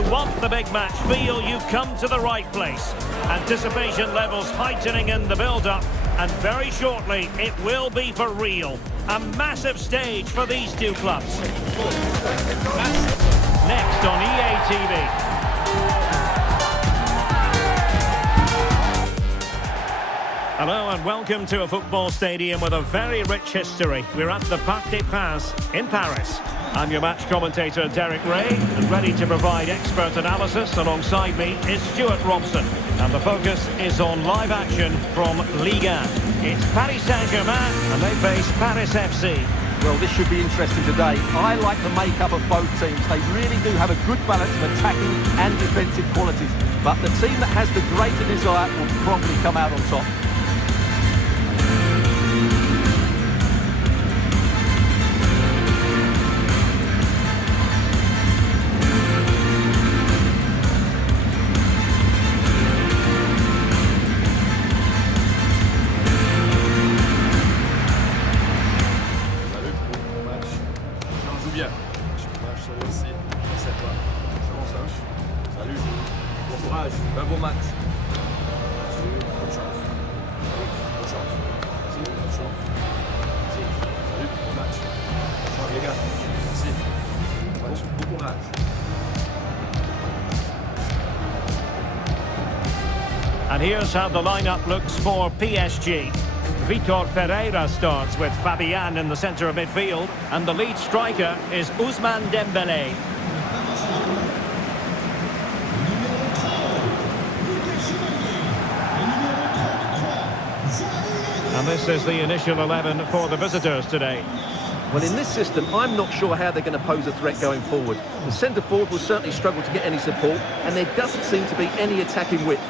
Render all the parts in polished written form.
you want the big match feel, you come to the right place. Anticipation levels heightening in the build-up, and very shortly it will be for real. A massive stage for these two clubs. Next on EA TV. Hello and welcome to a football stadium with a very rich history. We're at the PSG-Paris in Paris. I'm your match commentator Derek Ray, and ready to provide expert analysis alongside me is Stuart Robson. And the focus is on live action from Ligue 1. It's Paris Saint-Germain and they face Paris FC. Well, this should be interesting today. I like the makeup of both teams. They really do have a good balance of attacking and defensive qualities. But the team that has the greater desire will probably come out on top. Un bon match. Bonne chance. Bonne chance. Merci, bonne chance. Merci. Salut, bon match. Bonne chance les gars. Merci. Bon match. Bon courage. And here's how the lineup looks for PSG. Vitor Ferreira starts with Fabian in the centre of midfield, and the lead striker is Ousmane Dembélé. And this is the initial 11 for the visitors today. Well, in this system, I'm not sure how they're going to pose a threat going forward. The centre-forward will certainly struggle to get any support, and there doesn't seem to be any attacking width.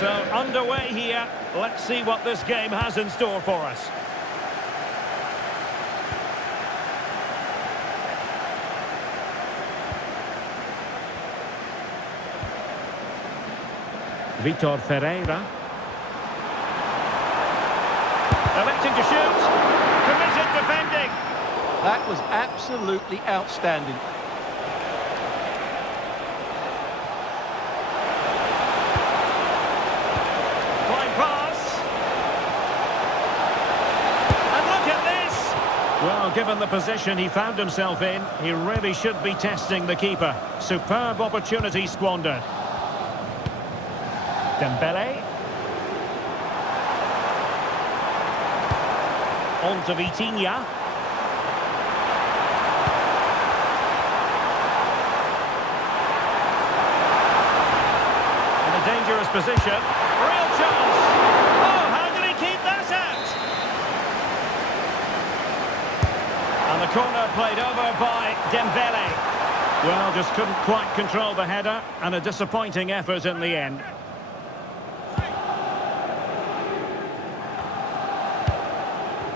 So, underway here. Let's see what this game has in store for us. Vitor Ferreira. Electing to shoot. Committed defending. That was absolutely outstanding. Well, given the position he found himself in, he really should be testing the keeper. Superb opportunity squandered. Dembélé. On to Vitinha. In a dangerous position. Real chance. Oh, how did he keep that out? And the corner played over by Dembélé. Well, just couldn't quite control the header, and a disappointing effort in the end.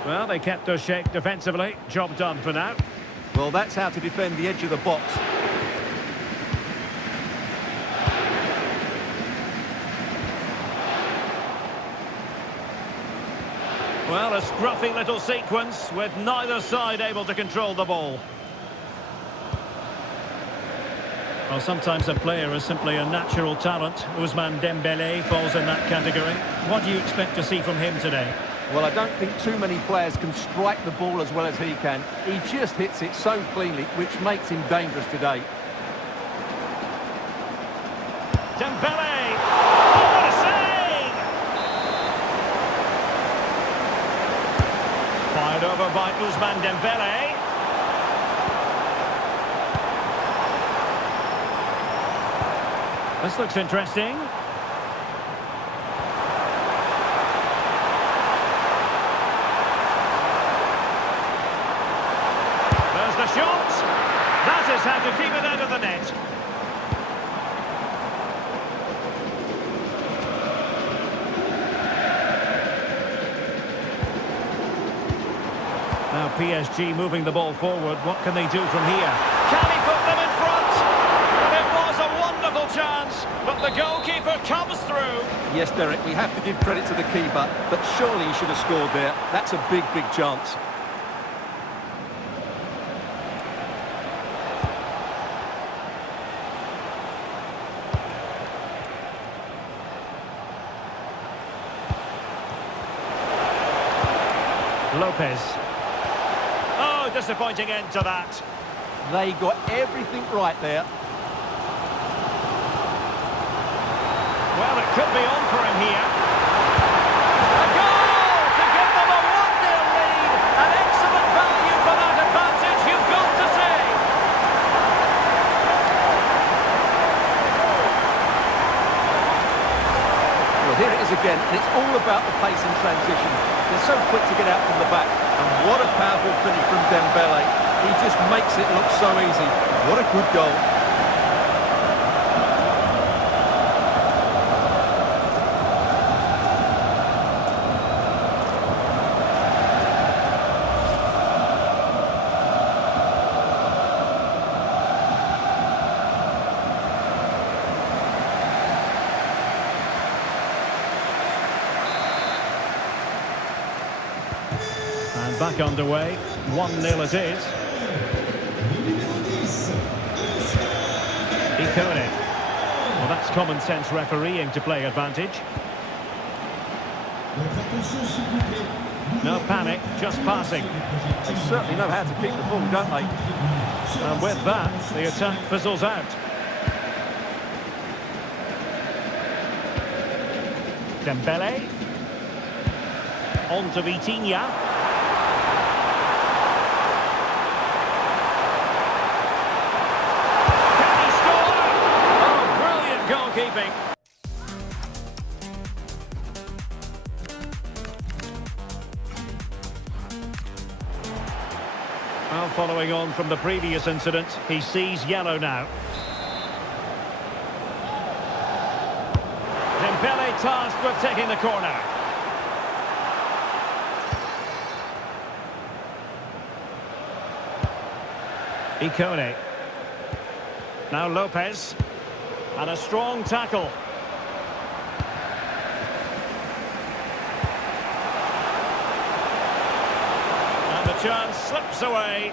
Well, they kept their shape defensively. Job done for now. Well, that's how to defend the edge of the box. Well, a scruffy little sequence with neither side able to control the ball. Well, sometimes a player is simply a natural talent. Ousmane Dembélé falls in that category. What do you expect to see from him today? Well, I don't think too mmany players can strike the ball as well as he can. He just hits it so cleanly, which makes him dangerous today. Dembélé! Oh, what a save! Fired over by Ousmane Dembélé. This looks interesting. There's the shot. That is how to keep it out of the net. PSG moving the ball forward. What can they do from here? Can he put them in front? And it was a wonderful chance, but the goalkeeper comes through. Yes, Derek, we have to give credit to the keeper, but surely he should have scored there. That's a big, big chance. Lopez. Oh, disappointing end to that. They got everything right there. Well, it could be on for him here. A goal to give them a 1-0 lead. An excellent value for that advantage, you've got to say. Well, here it is again, and it's all about the pace and transition. They're so quick to get out from the back. And what a powerful finish from Dembele. He just makes it look so easy. What a good goal. And back underway. 1-0 it is. Ikone. Well, that's common sense refereeing to play advantage. No panic, just passing. They certainly know how to keep the ball, don't they? And with that, the attack fizzles out. Dembele. On to Vitinha. Goalkeeping. Well, following on from the previous incident, he sees yellow now. Dembele tasked with taking the corner. Ikone. Now Lopez. And a strong tackle. And the chance slips away.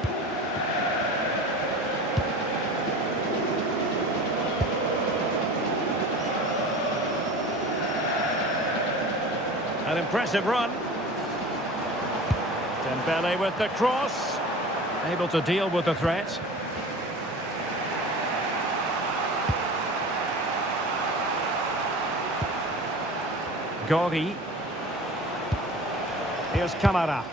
An impressive run. Dembele with the cross. Able to deal with the threat. Gori. Here's Camara.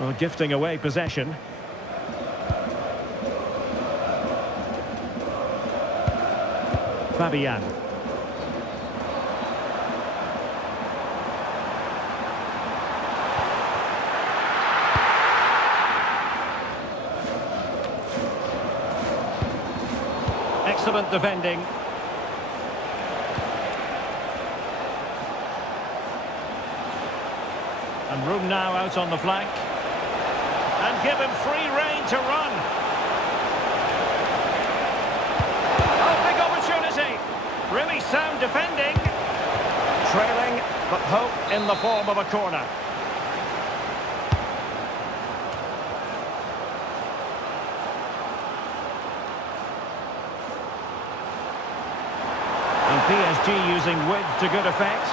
Well, gifting away possession. Fabian. Excellent defending. And room now out on the flank. And give him free rein to run. Oh, big opportunity. Really sound defending. Trailing, but hope in the form of a corner. And PSG using width to good effect.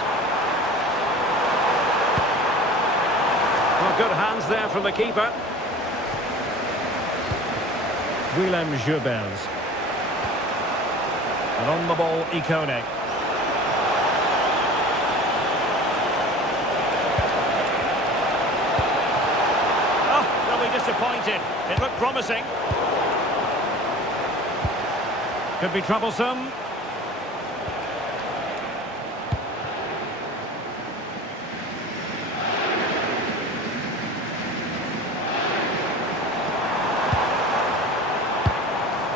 Well, good hands there from the keeper. Willem Geubels. And on the ball, Ikone. Oh, they'll be disappointed. It looked promising. Could be troublesome.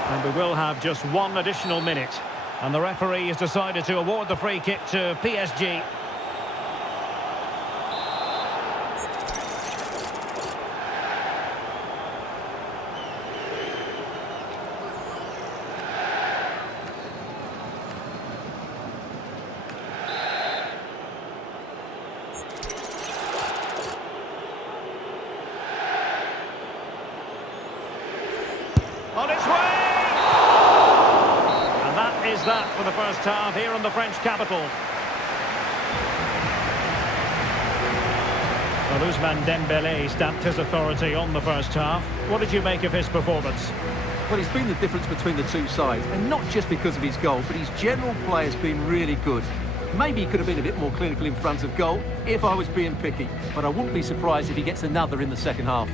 And we will have just one additional minute. And the referee has decided to award the free kick to PSG. On its way! And that is that for the first half here in the French capital. Well, Ousmane Dembélé stamped his authority on the first half. What did you make of his performance? Well, he's been the difference between the two sides, and not just because of his goal, but his general play has been really good. Maybe he could have been a bit more clinical in front of goal, if I was being picky, but I wouldn't be surprised if he gets another in the second half.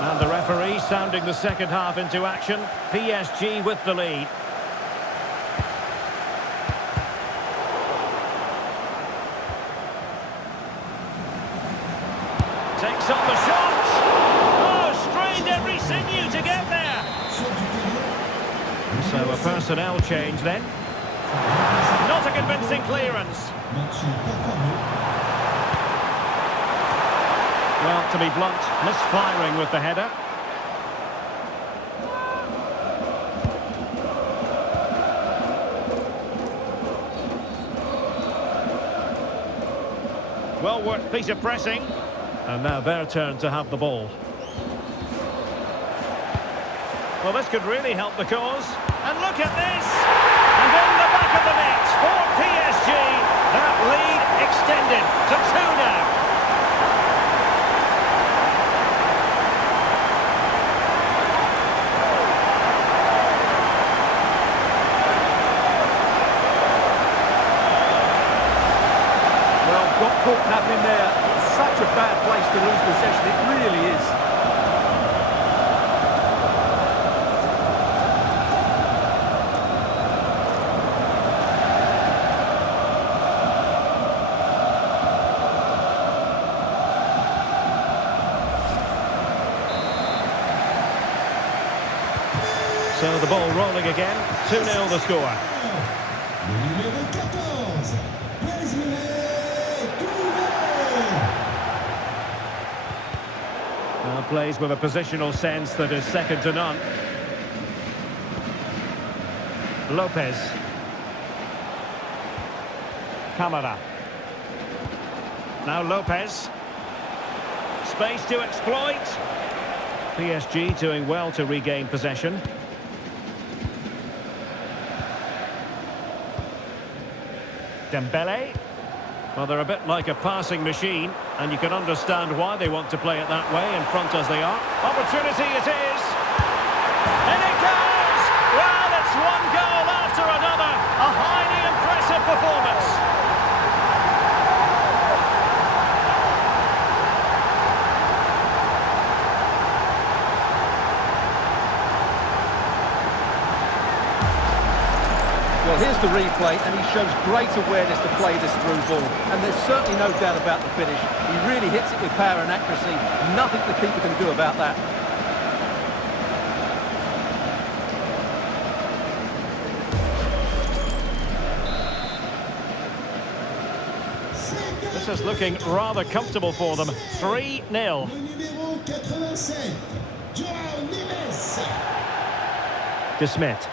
And the referee sounding the second half into action. PSG with the lead. Takes on the shot. Oh, strained every sinew to get there. So a personnel change then. Not a convincing clearance. Well, to be blunt, misfiring with the header. Well worked piece of pressing. And now their turn to have the ball. Well, this could really help the cause. And look at this! And in the back of the net for PSG. That lead extended to 2 now. Got caught napping there. It's such a bad place to lose possession. It really is. So the ball rolling again. 2-0 the score. Plays with a positional sense that is second to none. Lopez. Camara. Now Lopez. Space to exploit. PSG doing well to regain possession. Dembélé. Well, they're a bit like a passing machine, and you can understand why they want to play it that way, in front as they are. Opportunity it is! And it goes! Well, it's one goal after another. A highly impressive performance. Well, here's the replay, and he shows great awareness to play this through ball. And there's certainly no doubt about the finish. He really hits it with power and accuracy. Nothing the keeper can do about that. This is looking rather comfortable for them. 3-0. De Smit.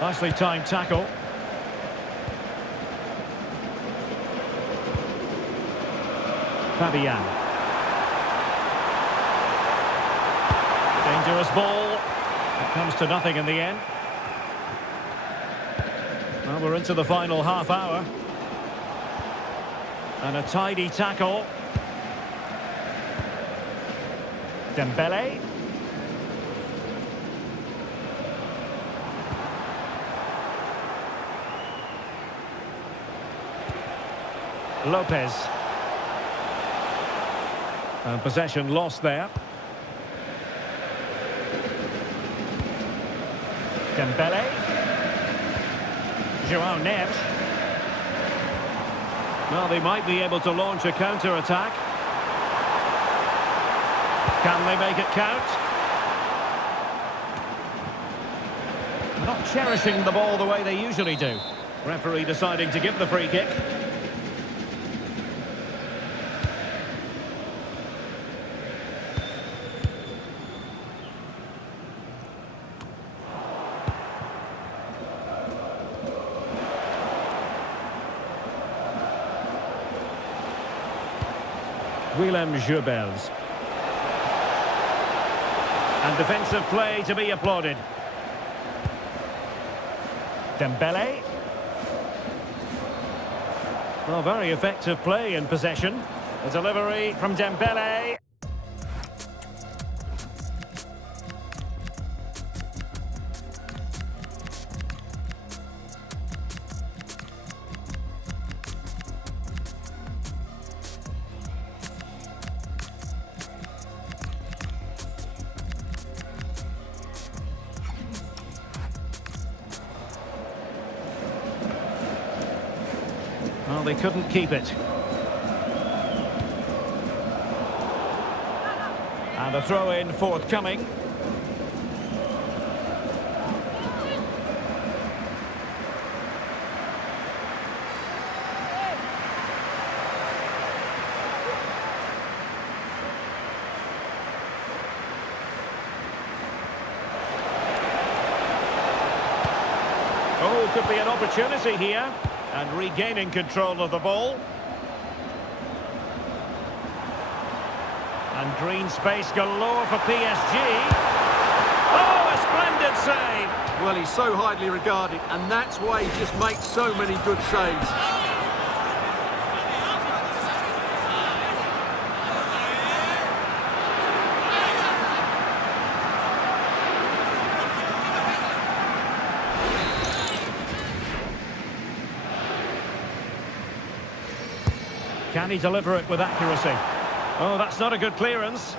Nicely timed tackle. Fabian. Dangerous ball. It comes to nothing in the end. Well, we're into the final half hour. And a tidy tackle. Dembélé. Lopez. And possession lost there. Dembélé. João Neves. Well, they might be able to launch a counter-attack. Can they make it count? Not cherishing the ball the way they usually do. Referee deciding to give the free kick. Willem Jubels. And defensive play to be applauded. Dembele. Well, very effective play in possession. A delivery from Dembele. Well, they couldn't keep it. And a throw-in forthcoming. Oh, could be an opportunity here. And regaining control of the ball. And green space galore for PSG. Oh, a splendid save! Well, he's so highly regarded, and that's why he just makes so many good saves. Can he deliver it with accuracy? Oh, that's not a good clearance.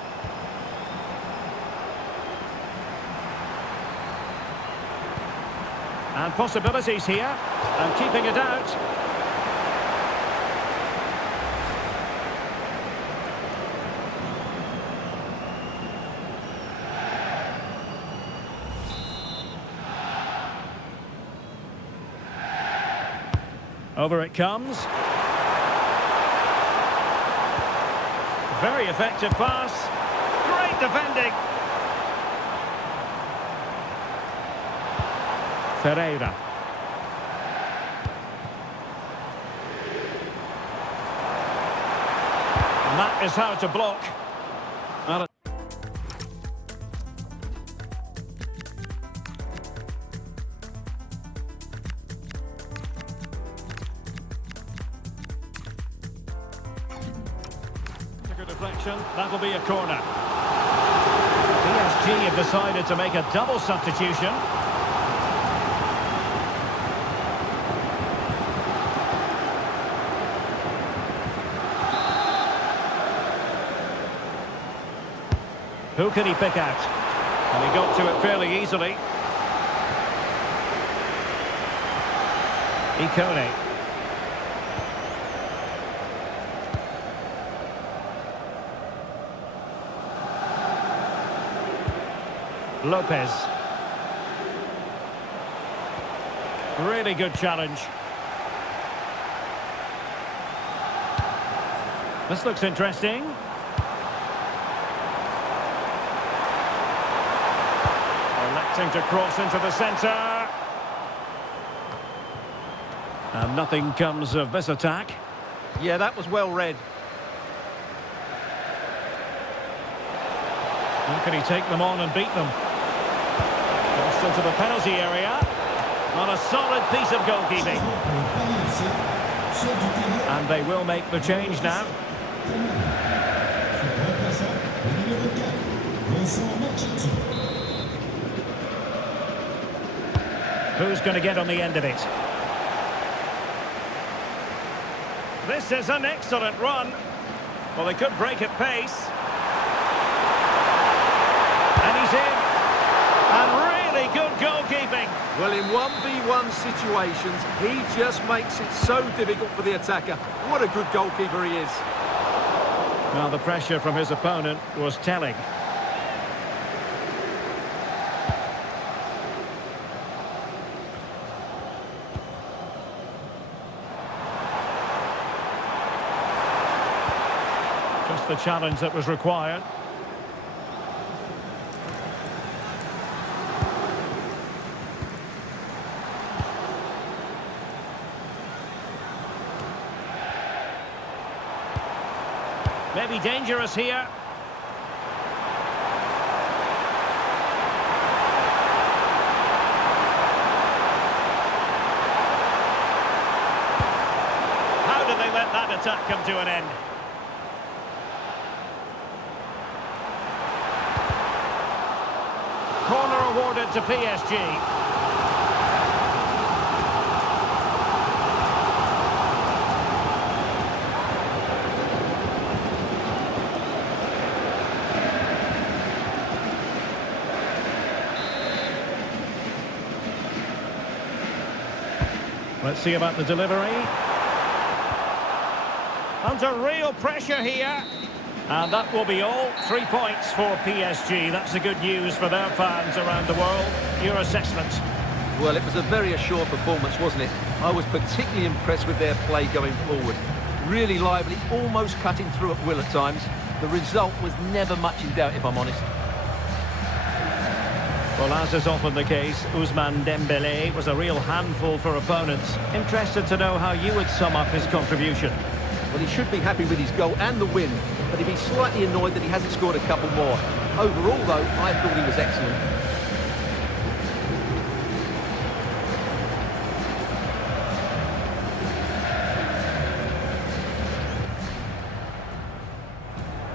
And possibilities here. And keeping it out. Over it comes. Very effective pass. Great defending. Ferreira. And that is how to block. Well, deflection, that'll be a corner. PSG have decided to make a double substitution. Who can he pick out? And he got to it fairly easily. Ikone. Lopez. Really good challenge. This looks interesting. Electing to cross into the centre. And nothing comes of this attack. Yeah, that was well read. How can he take them on and beat them? Crossed into the penalty area. On a solid piece of goalkeeping. And they will make the change now. Who's going to get on the end of it? This is an excellent run. Well, they could break at pace. And he's in. And really good goalkeeping. Well, in 1v1 situations, he just makes it so difficult for the attacker. What a good goalkeeper he is. Well, the pressure from his opponent was telling. Just the challenge that was required. Maybe dangerous here. How did they let that attack come to an end? Corner awarded to PSG. Let's see about the delivery. Under real pressure here. And that will be all. 3 points for PSG. That's the good news for their fans around the world. Your assessment? Well, it was a very assured performance, wasn't it? I was particularly impressed with their play going forward. Really lively, almost cutting through at will at times. The result was never much in doubt, if I'm honest. Well, as is often the case, Ousmane Dembélé was a real handful for opponents. Interested to know how you would sum up his contribution. Well, he should be happy with his goal and the win, but he'd be slightly annoyed that he hasn't scored a couple more. Overall, though, I thought he was excellent.